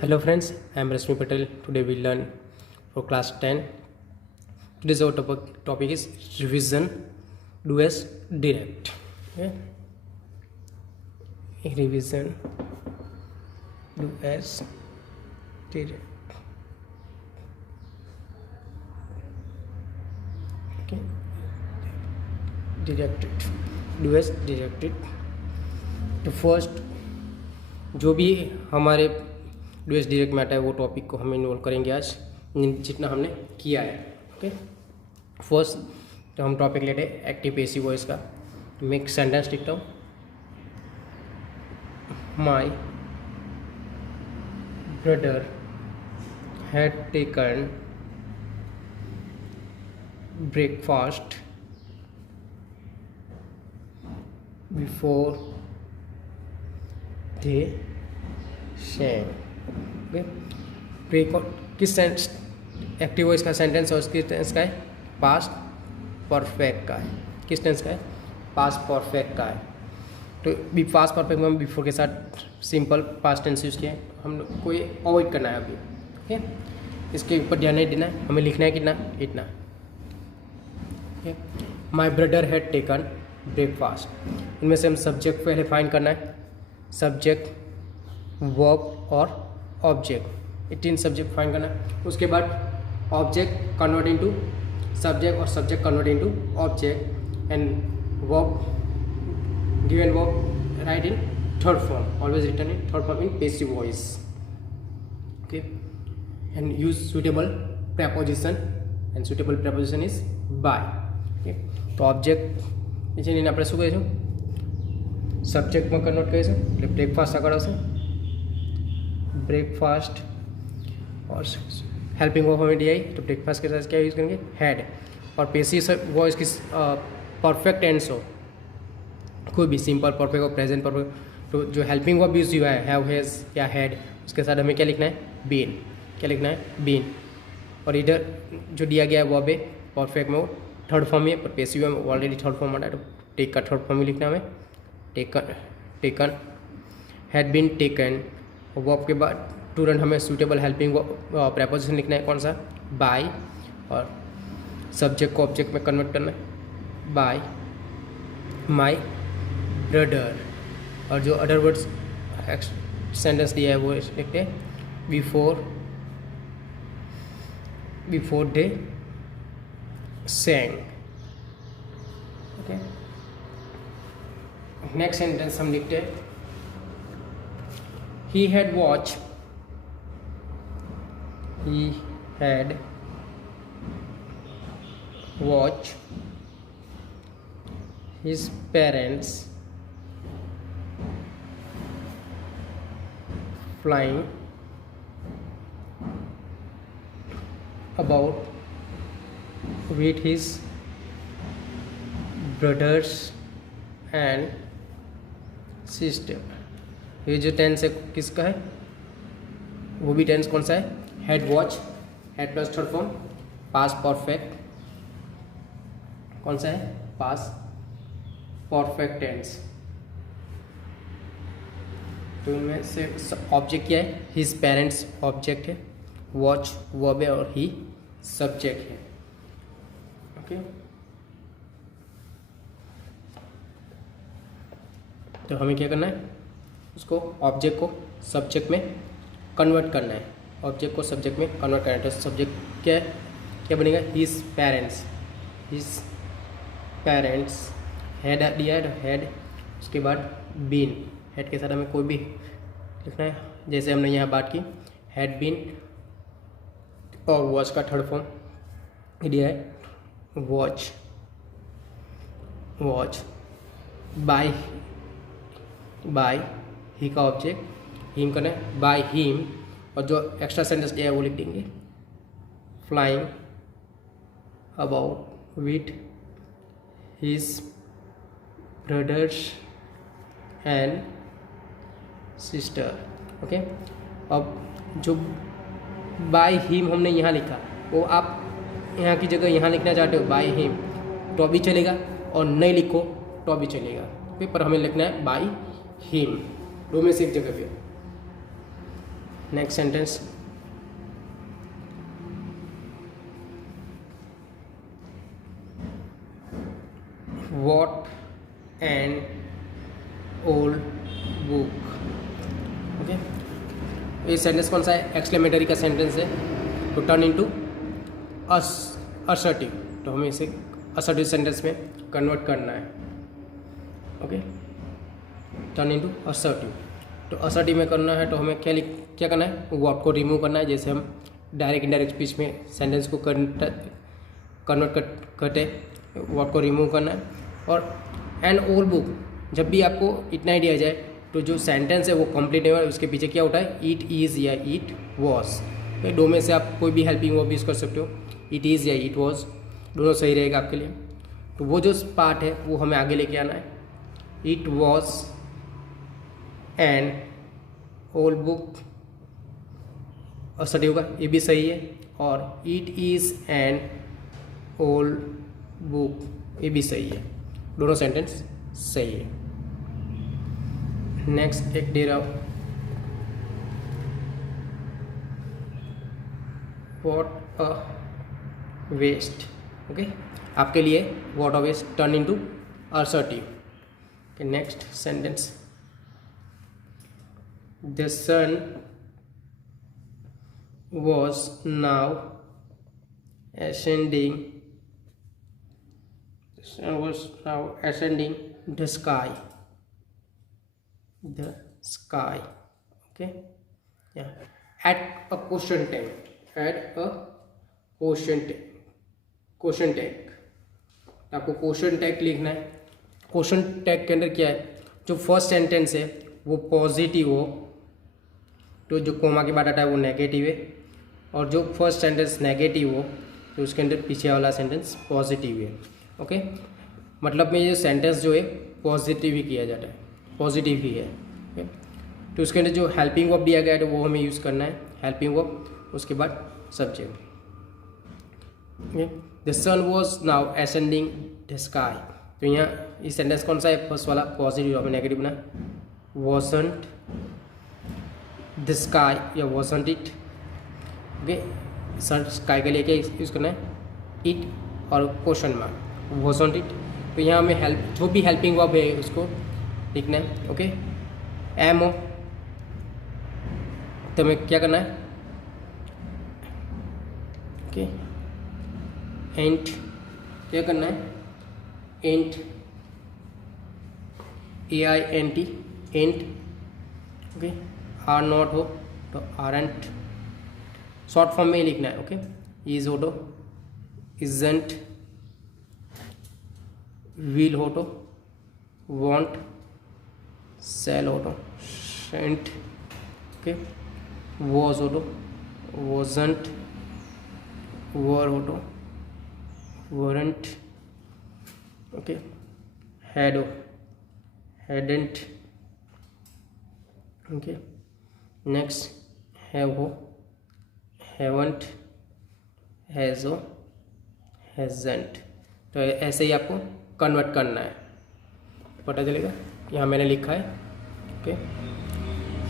Hello friends, I am Rashmi Patel. Today we learn for class 10. Today's our topic is revision. Do as direct. Okay? Revision. Do as direct. Okay. Directed. Do as directed. तो first जो भी हमारे डूएस direct में आता है वो topic को हम इन्वॉल्व करेंगे आज जितना हमने किया है। ओके, फर्स्ट तो हम टॉपिक लेते हैं एक्टिव पैसिव वॉइस का। तो मैं एक सेंटेंस लिखता हूँ, my brother had taken breakfast before they share. Okay, break किस सेंस एक्टिव वॉइस का सेंटेंस और किस टेंस का है? पास्ट परफेक्ट का है। किस टेंस का है? पास्ट परफेक्ट का है। तो भी पास्ट परफेक्ट में हम बिफोर के साथ सिंपल पास्ट टेंस यूज़ किए, हम लोग को ये अवॉइड करना है अभी। ओके, इसके ऊपर ध्यान नहीं देना है, हमें लिखना है कितना? इतना। Okay, my brother had taken breakfast. इनमें से हम सब्जेक्ट पहले फाइंड करना है, सब्जेक्ट, वर्ब और ऑब्जेक्ट। ये तीन सब्जेक्ट फाइंड करना है। उसके बाद ऑब्जेक्ट कन्वर्ट इनटू सब्जेक्ट और subject convert into object and verb given verb write in third form, always written in third form in passive voice. Okay, and use suitable preposition and suitable preposition is by. Okay, तो object એને આપણે શું કહીશું? સબ્જેક્ટમાં convert કરીશું, એટલે breakfast આગળ આવશે, breakfast. और हेल्पिंग वर्ब हमें दिया है तो ब्रेकफास्ट के साथ क्या यूज़ करेंगे? हैड। और पैसिव वॉइस की परफेक्ट टेंस हो, कोई भी सिंपल परफेक्ट और प्रेजेंट परफेक्ट, तो जो हेल्पिंग वर्ब यूज़ हुआ है हैव, हैज़ या हैड, उसके साथ हमें क्या लिखना है? बीन। क्या लिखना है? बीन। और इधर जो दिया गया है वर्ब है परफेक्ट में वो थर्ड फॉर्म में, पर पैसिव में ऑलरेडी थर्ड फॉर्म आता है, तो टेक का थर्ड फॉर्म में लिखना है हमें, taken, taken, had been taken. Verb के बाद तुरंत हमें सूटेबल हेल्पिंग प्रेपोजिशन लिखना है, कौन सा? बाय। और सब्जेक्ट को ऑब्जेक्ट में कन्वर्ट करना है, बाय माय ब्रदर। और जो अदर वर्ड्स सेंटेंस दिया है वो लिखते हैं, before they sang। Okay, next sentence हम लिखते हैं, he had watched his parents flying about with his brothers and sister। ये जो टेंस है किसका है? वो भी टेंस कौन सा है? Had watch, had plus third form, past perfect. कौन सा है? Past perfect tense. तो इनमें से ऑब्जेक्ट क्या है? हिज पेरेंट्स ऑब्जेक्ट है, वॉच वर्ब है और ही सब्जेक्ट है। ओके, तो हमें क्या करना है? उसको ऑब्जेक्ट को सब्जेक्ट में कन्वर्ट करना है, ऑब्जेक्ट को सब्जेक्ट में कन्वर्ट करना है। तो सब्जेक्ट क्या है? क्या बनेगा? हिज पेरेंट्स, हैड दिया है तो हैड, उसके बाद बीन, हैड के साथ हमें कोई भी लिखना है, जैसे हमने यहाँ बात की हैड बीन। और वॉच का थर्ड फॉर्म दिया है, वॉच, बाय ही का ऑब्जेक्ट, हिम करना है, बाय हिम। और जो एक्स्ट्रा सेंटेंस दिया है वो लिख देंगे, flying about with his brothers and sister. Okay, अब जो बाय हिम हमने यहाँ लिखा, वो आप यहाँ की जगह यहाँ लिखना चाहते हो बाय हिम तो भी चलेगा, और नहीं लिखो तो भी चलेगा। ओके, पर हमें लिखना है बाय हिम, दो में से एक जगह पे। Next sentence, what an old book. Okay, ये सेंटेंस कौन सा है? एक्सक्लेमेटरी का सेंटेंस है। तो टर्न इनटू असर्टिव, तो हमें इसे असर्टिव सेंटेंस में कन्वर्ट करना है। Okay, turn into assertive. तो असर्टिव में करना है तो हमें क्या करना है? वर्ड को रिमूव करना है। जैसे हम डायरेक्ट इनडायरेक्ट स्पीच में सेंटेंस को कन्वर्ट करते, वर्ड को रिमूव करना है। और एन ओल्ड बुक, जब भी आपको इतना ही दिया जाए तो जो सेंटेंस है वो कंप्लीट नहीं हुआ, उसके पीछे क्या होता है? इट इज़ या इट वॉज। दो में से आप कोई भी हेल्पिंग वर्ब यूज़ कर सकते हो, इट इज़ या इट वॉज, दोनों सही रहेगा आपके लिए। तो वो जो पार्ट है वो हमें आगे लेके आना है। It was an old book, assertive होगा, ये भी सही है। और it is an old book, ये भी सही है। दोनों सेंटेंस सही है। नेक्स्ट एक दे रहा हूँ, वॉट अ वेस्ट। ओके, आपके लिए what a waste turn into assertive. Okay, next sentence, the sun was now ascending the sky, okay, yeah, at a question tag, आपको क्वेश्चन टैग लिखना है। क्वेश्चन टैग के अंदर क्या है? जो फर्स्ट सेंटेंस है वो पॉजिटिव हो तो जो कोमा के बाद आता है वो नेगेटिव है, और जो फर्स्ट सेंटेंस नेगेटिव हो तो उसके अंदर पीछे वाला सेंटेंस पॉजिटिव है। ओके, मतलब में ये सेंटेंस जो है पॉजिटिव ही किया जाता है, पॉजिटिव ही है। ओके, तो उसके अंदर जो हेल्पिंग वर्ब दिया गया है तो वो हमें यूज़ करना है, हेल्पिंग वर्ब, उसके बाद subject. The sun was now ascending the sky, तो यहाँ ये सेंटेंस कौन सा है? फर्स्ट वाला पॉजिटिव, हमें नेगेटिव बना, वॉजंट द स्काई या wasn't it. Okay, sir sky के लिए क्या यूज़ करना है? इट और क्वेश्चन मार्क, वॉजंट इट। तो यहाँ हमें हेल्प, जो भी हेल्पिंग वर्ब है उसको लिखना है। ओके, एम हो तो हमें क्या करना है? ओके, एंट, क्या करना है? Ain't, AINT, ain't. Okay, are not हो तो आरंट, शॉर्ट फॉर्म में ही लिखना है। ओके, इज हो तो इजंट, विल हो तो वॉन्ट, सेल हो तो शेंट। ओके, वॉज हो तो वॉजंट, वर हो तो वरंट। ओके, हैड हो हैडेंट। ओके, नेक्स्ट हैव हो हैवंट, हैज़ हो हैज़ंट। तो ऐसे ही आपको कन्वर्ट करना है, पता चलेगा। यहाँ मैंने लिखा है। ओके,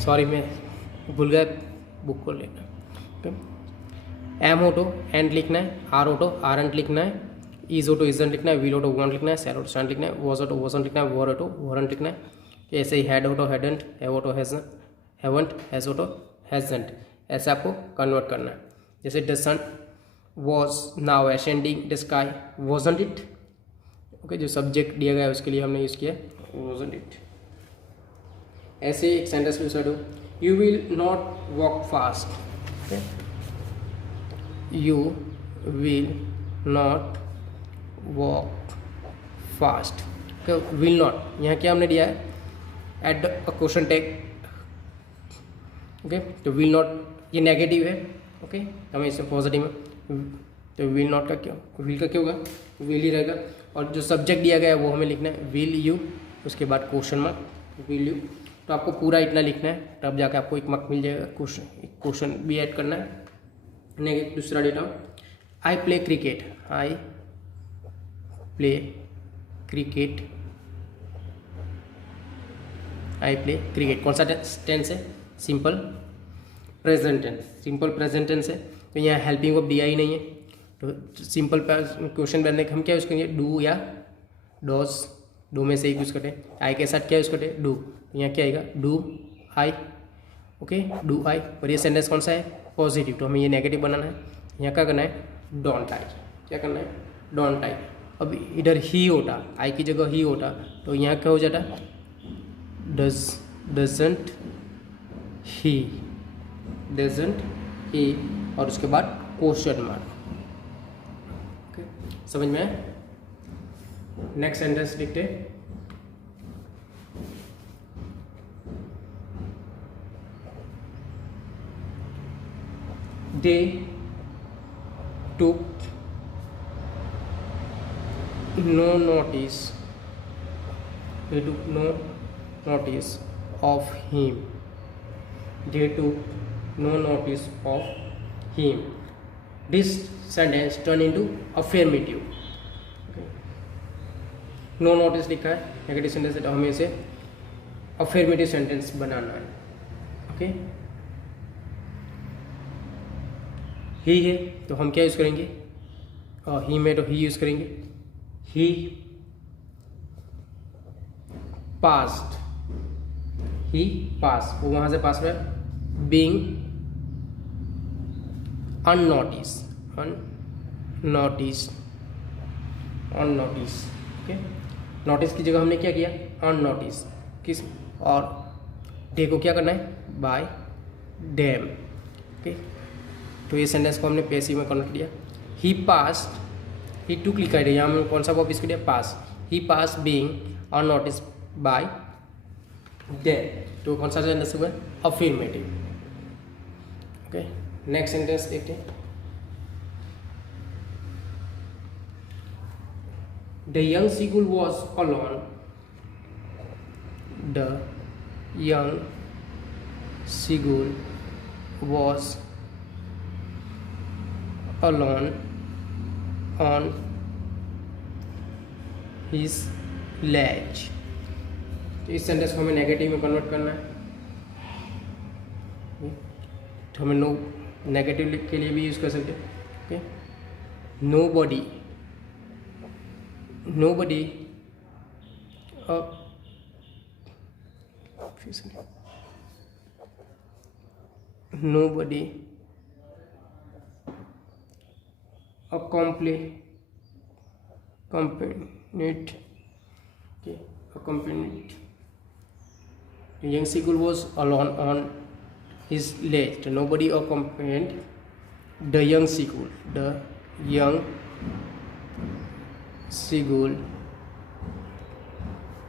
सॉरी मैं भूल गया बुक को लेना। ओके, एम हो तो एंड लिखना है, आर हो तो आरंट लिखना है, इज हो तो इजंट लिखना है, विल हो तो वॉन्ट लिखना है, सेल हो तो शेंट लिखना है, वॉज हो तो वॉजंट लिखना है, वर हो तो वरंट लिखना है। ऐसे ही हैड हो तो हैडंट, हैव हो तो हैवंट, हैज़ हो तो हैज़ंट, ऐसे आपको कन्वर्ट करना है। जैसे the sun was now ascending the sky, wasn't it. Okay, जो सब्जेक्ट दिया गया है उसके लिए हमने यूज़ किया वॉजंट इट। ऐसे एक सेंटेंस में हो, you will not walk fast. You will not walk fast. Will not, यहाँ क्या हमने दिया है? At the question tag. Okay, तो विल नॉट ये नेगेटिव है। ओके, हमें इसे पॉजिटिव में, तो विल नॉट का क्या, विल का क्या होगा? विल ही रहेगा। और जो सब्जेक्ट दिया गया है वो हमें लिखना है विल यू, उसके बाद क्वेश्चन मार्क विल यू। तो आपको पूरा इतना लिखना है, तब जाके आपको 1 मार्क मिल जाएगा। क्वेश्चन भी ऐड करना है। नेक्स्ट दूसरा data, I play cricket, I play cricket, I play cricket. कौन सा टेंस है? Simple present tense, simple present tense है, तो यहाँ हेल्पिंग ऑफ डी आई नहीं है, तो सिंपल क्वेश्चन बनने का हम क्या यूज़ करेंगे, डू या डॉज, डू में से ही यूज़ करें, आई के साथ क्या यूज़ करें, डू, तो यहाँ क्या आएगा, do I, okay, do I. और ये सेंटेंस कौन सा है, पॉजिटिव, तो हमें ये नेगेटिव बनाना है, यहाँ क्या करना है, डोंट आई, क्या करना है, डोंट आई। अब इधर ही होता, आई की जगह ही होता, तो यहाँ क्या हो जाता, डजंट ही, डजंट ही, और उसके बाद क्वेश्चन मार्क, ओके, समझ में आया। नेक्स्ट सेंटेंस लिखते हैं, they took no notice, they took no notice of him, they took no notice of him। This sentence turn into affirmative, okay? no notice लिखा है, नेगेटिव सेंटेंस है, तो हमें इसे अफर्मेटिव सेंटेंस बनाना है, ओके। ही है तो हम क्या यूज़ करेंगे, ही में तो ही यूज़ करेंगे, ही पास्ट, ही पास, वो वहाँ से पास में being unnoticed, unnoticed, unnoticed, okay. Notice की जगह हमने क्या किया, अननोटिस, किस, और डे को क्या करना है, बाय डैम, ओके। तो ये सेंटेंस को हमने पैसिव में कन्वर्ट किया, ही पास्ट, ही टुक लिखा है, यहाँ में कौन सा वर्ब यूज़ किया, पास, ही पास बीइंग अननोटिस बाय डैम, तो कौन सा सेंटेंस हुआ, अफर्मेटिव, ओके। नेक्स्ट सेंटेंस देखते हैं, the young seagull was alone, the young seagull was alone on his ledge। तो इस सेंटेंस को हमें नेगेटिव में कन्वर्ट करना है, तो हमें नो नेगेटिव के लिए भी यूज़ कर सकते हैं, okay. Nobody, nobody nobody accompanied, okay, accompanied, the young seagull was alone on his ledge, so nobody accompanied the young seagull, the young seagull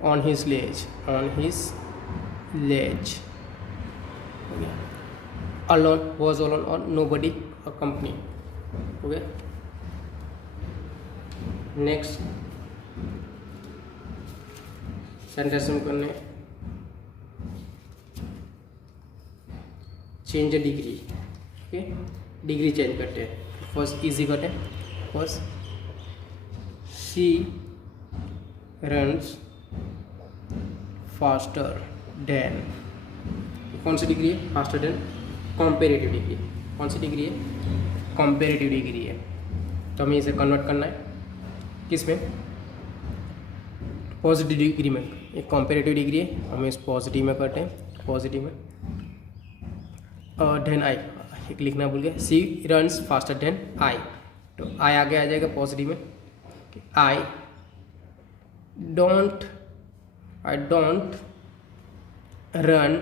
on his ledge, on his ledge, okay. Alone, was alone, or nobody accompanied, okay। Next sentence हम करने, change degree, okay, degree change करते हैं, first easy करते हैं, first she runs faster than, कौन सी degree है, faster than comparative degree, कौन सी degree है, कंपेरेटिव डिग्री है, तो हमें इसे कन्वर्ट करना है किस में, पॉजिटिव डिग्री में, एक कंपेरेटिव डिग्री है, हम इस पॉजिटिव में करते हैं, पॉजिटिव में, देन आई, एक लिखना भूल गया, सी रन्स फास्टर देन आई, तो आई आगे आ जाएगा पॉजिटिव में, आई डोंट रन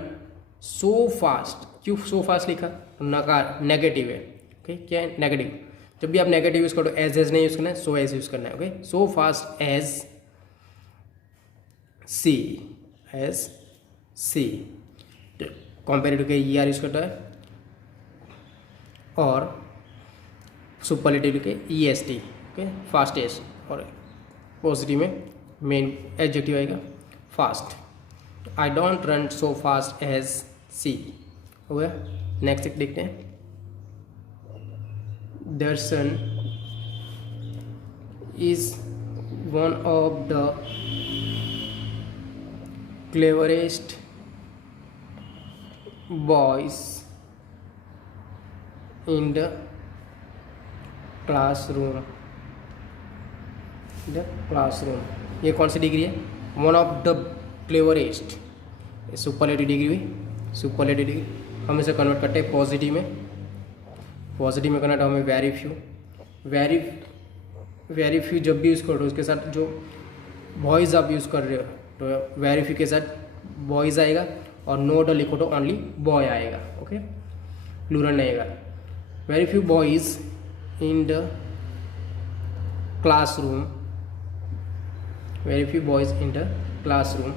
सो फास्ट, क्यों सो फास्ट लिखा, नकार नेगेटिव है, ओके, क्या है, नेगेटिव, जब भी आप नेगेटिव यूज़ करो एज नहीं यूज़ करना है, सो एज यूज़ करना है, okay. So fast as C, as C, comparative के ई आर यूज़ करता है, और सुपरलेटिव के E S T, okay, fastest, और पॉजिटिव में मेन एडजेक्टिव आएगा fast, I don't run so fast as C, हो गया। नेक्स्ट देखते हैं, Darshan is one of the cleverest boys in the classroom, ये कौन सी डिग्री है? One of the cleverest, superlative degree हुई, सुपरलेटिव डिग्री। हम इसे कन्वर्ट करते हैं पॉजिटिव में, पॉजिटिव में कन्वर्ट हमें वेरी फ्यू, वेरी फ्यू जब भी यूज़ करो उसके साथ जो बॉयज़ आप यूज़ कर रहे हो तो वेरी फ्यू के साथ बॉयज़ आएगा, और नो ड लिखो तो ओनली बॉय आएगा, ओके, प्लूरल नहीं आएगा। Very few boys in the classroom, very few boys in the classroom,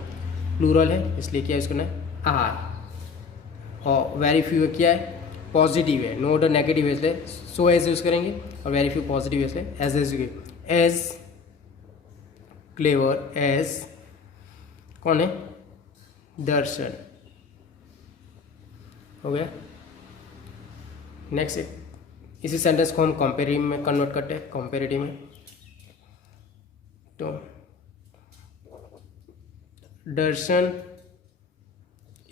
plural है इसलिए क्या यूज़ करना है? आर। और वेरी फ्यू क्या है? पॉजिटिव है, नो ड नेगेटिव है इसलिए सो एज यूज़ करेंगे, और वेरी फ्यू पॉजिटिव है इसलिए एज एज क्लेवर एज कौन है? दर्शन, हो गया। नेक्स्ट इसी सेंटेंस को हम कंपेरेटिव में कन्वर्ट करते हैं, कंपेरेटिव में। तो Darshan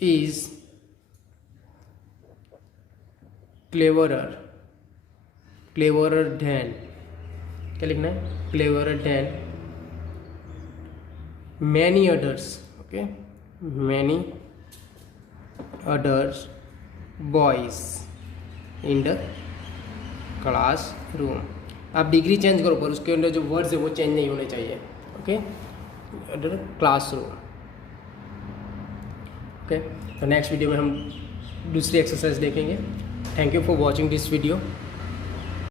is cleverer, cleverer than, क्या लिखना है? Cleverer than many others, okay, many others boys in the classroom. आप डिग्री चेंज करो पर उसके अंदर जो वर्ड्स है वो चेंज नहीं होने चाहिए, ओके, अदर क्लासरूम, ओके। तो नेक्स्ट वीडियो में हम दूसरी एक्सरसाइज देखेंगे। Thank you for watching this video.